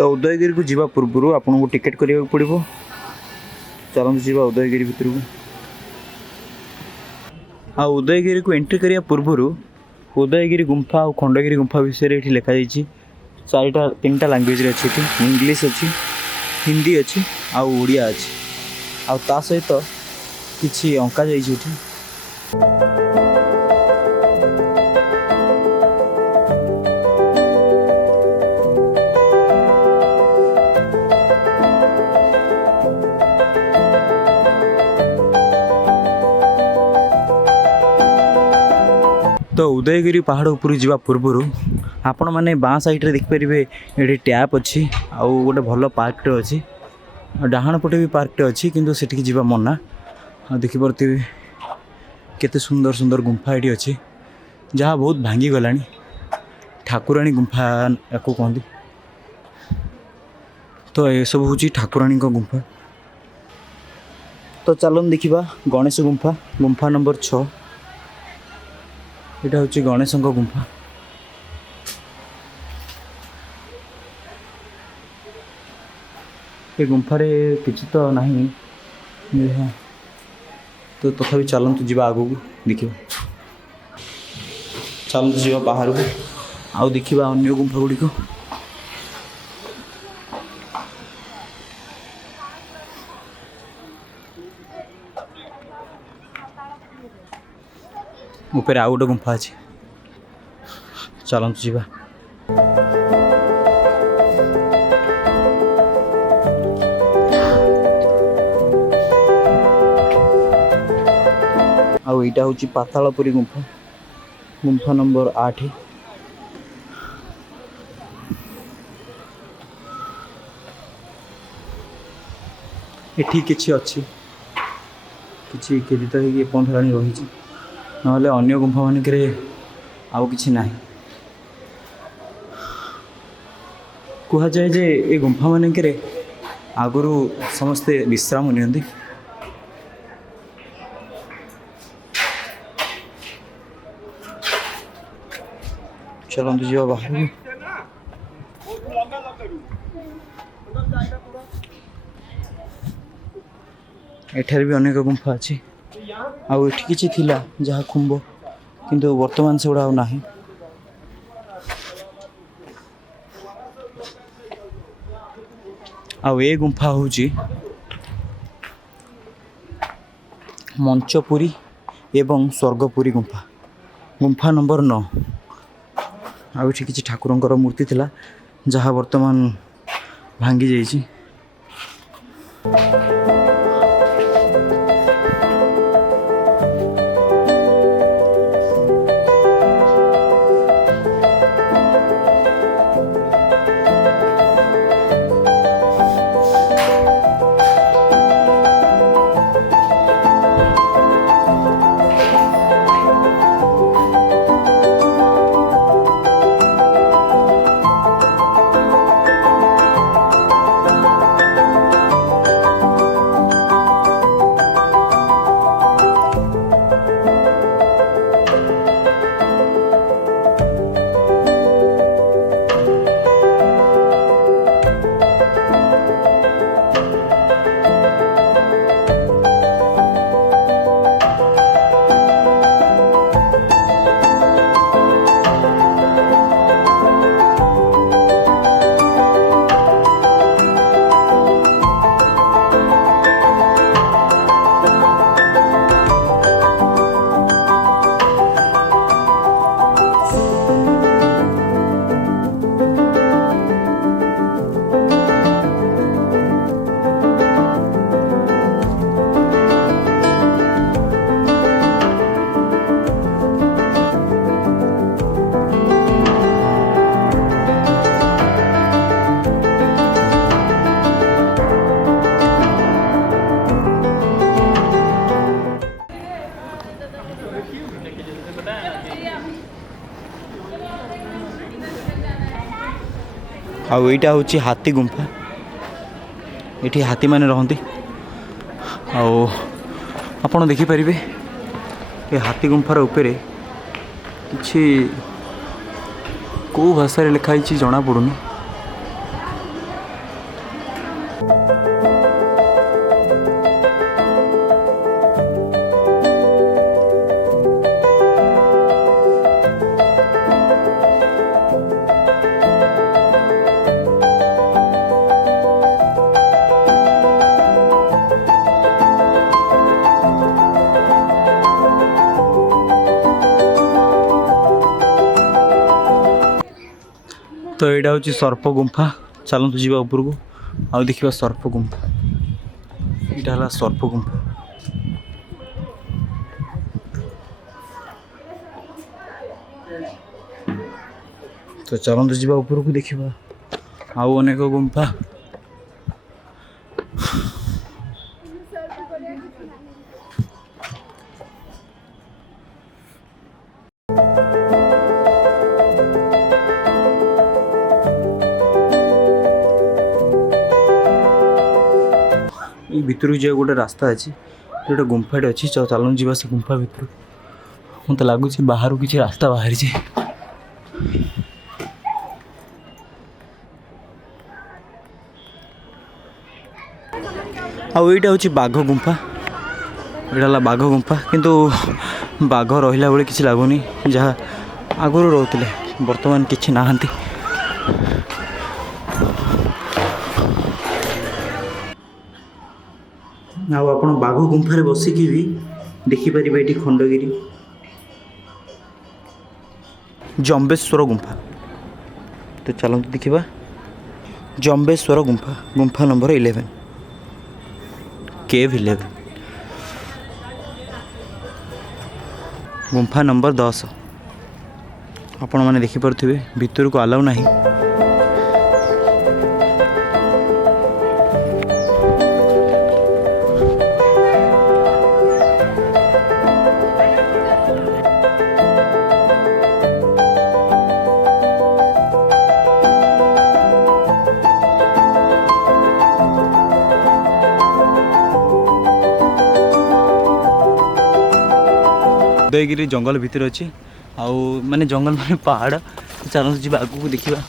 तो उदयगिरी को जीवा पूर्व आपको टिकेट करा पड़ो। चलते जीवा उदयगिरी भितर को। आ उदयगिरी को एंट्री करिया पूर्व उदयगिरी गुंफा और खंडगिरी गुंफा विषय ये लिखाई चारिटा 3टा लैंग्वेज अच्छी इंग्लिश अच्छी हिंदी अच्छी आउ ओडिया अच्छी आ ता सहित किछि अंका जाइछि। तो उदयगिरी पहाड़ उपर जावा पूर्व आपण मैंने बाँ साइड्रे देखिपारे ये टैप अच्छी आउ गोटे भल पार्कटे अच्छी डाहाण पटे भी पार्कटे अच्छी किंतु सेठिक जीवा मना। देखिपे केते सुंदर सुंदर गुंफा ये अच्छी जहाँ बहुत भांगी गला ठाकुराणी गुंफा या कहते। तो ये सब हूँ ठाकुराणी गुंफा। तो चलन देखा गणेश गुंफा गुंफा नंबर 6 यहाँ हूँ गणेश गुंफा। ये गुंफारे किसी तो नहीं तो तथापि चलतु जी आग को देखा चलतु जी बाहर को आउ देखा अन्य गुंफा गुड़िक। ऊपर आउ गोटे गुंफा अच्छी चलतु जी। आउ यहाँ हूँ पातालपुरी गुंफा गुंफा नंबर 8। एठी किछि अच्छी किछि खेदित होगी पंधराणी रही ना अन्य गुंफा मानक आउ किछि नाही। कह जाए जे ये गुंफा मानक आगुरी समस्ते विश्राम नियंती। चलते जी बाहर एठार भी अनेक गुंफा अच्छी आउ एठी किछि थिला जहाँ खुंब किंतु वर्तमान से गुड़ा ना। आउ ए गुंफा हूँ मंचपुरी एवं स्वर्गपुरी गुंफा गुंफा नंबर 9। आउ किसी ठाकुरंकर मूर्ति थिला जहाँ वर्तमान भांगी जाइछि। आउ यहाँ हूँ हाथी गुंफा ये हाथी मैंने रहती आपड़ देखिपारे ये हाथी गुंफार उपरे कि कौ भाषा लिखाई जना पड़ूनी तो यहाँ हूँ सर्प गुंफा चलतु जा उपरको आउ देखा सर्प गुंफा यहाँ है सर्प गुंफा तो चलतु जा उपरको देखा आउ अनेक गुंफा भितर जा गोटे रास्ता अच्छी गोटे गुंफाटे अच्छी चलूँ जा से गुंफा भितर मत लगुच बाहर किसी रास्ता बाहरी आईटा हूँ बाघ गुंफा यहाँ है बाघ गुंफा किंतु बाघ रहा बेले किसी लगुनि जहाँ आगुरी रोते बर्तमान किसी नहांती आप बाघ गुंफार बसिकी भी देखिपारे ये खंडगिरी जम्बेश्वर गुंफा तो चलते देखा जम्बेश्वर गुंफा गुंफा नंबर 11 केव 11 गुंफा नंबर 10 आपण मैंने देखिपे भितर को अलाउ नहीं उदयगिरी जंगल भितर अच्छी आउ माने जंगल माने पहाड़ चलते जी आगू देखा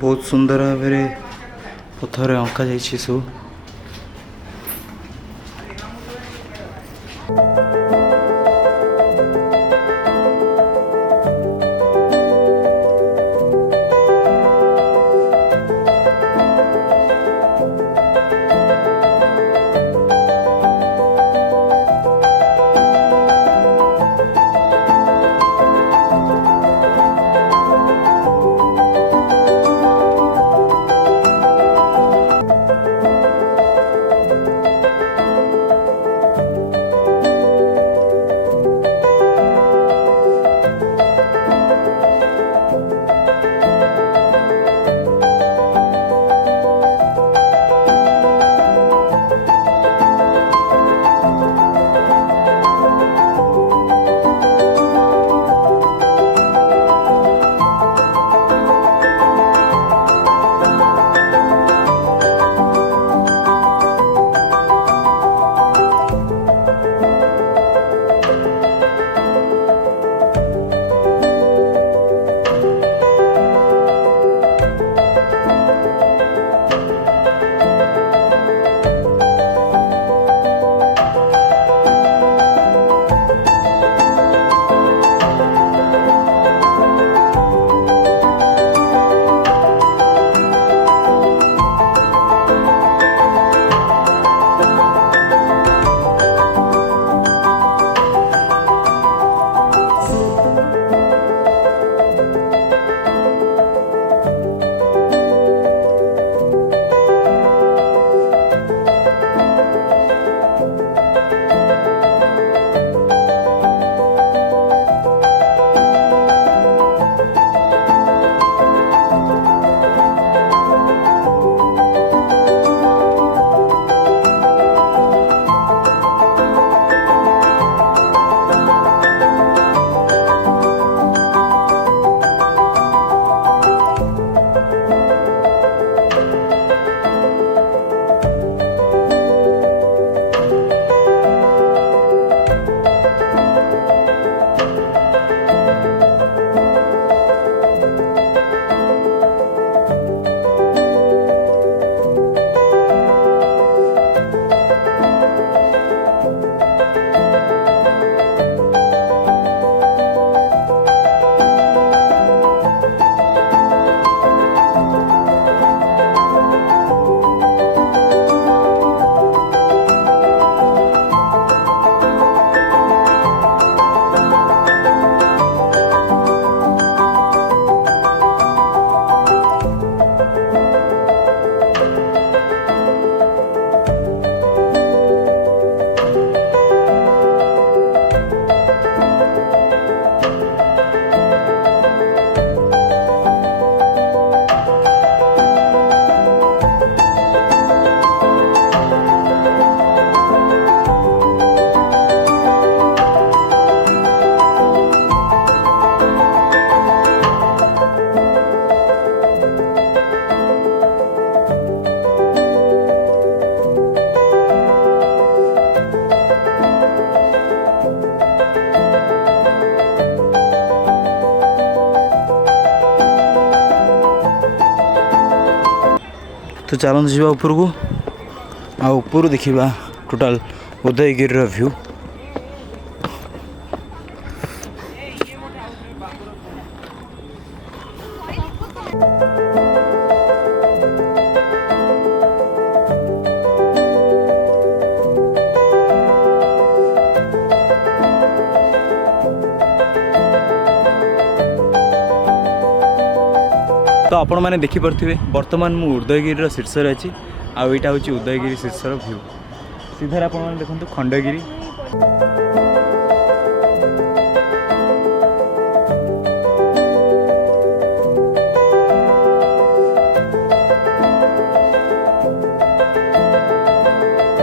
बहुत सुंदर भाव पथर अंका जा सब तो चलते जावा उपरको आ ऊपर देखा टोटाल उदयगिरी व्यू। तो आपण मैंने देखिपे बर्तमान मु उदयगिरी शीर्ष अच्छी आईटा हूँ उदयगिरी शीर्षर व्यू। सीधार आप देखो खंडगिरी।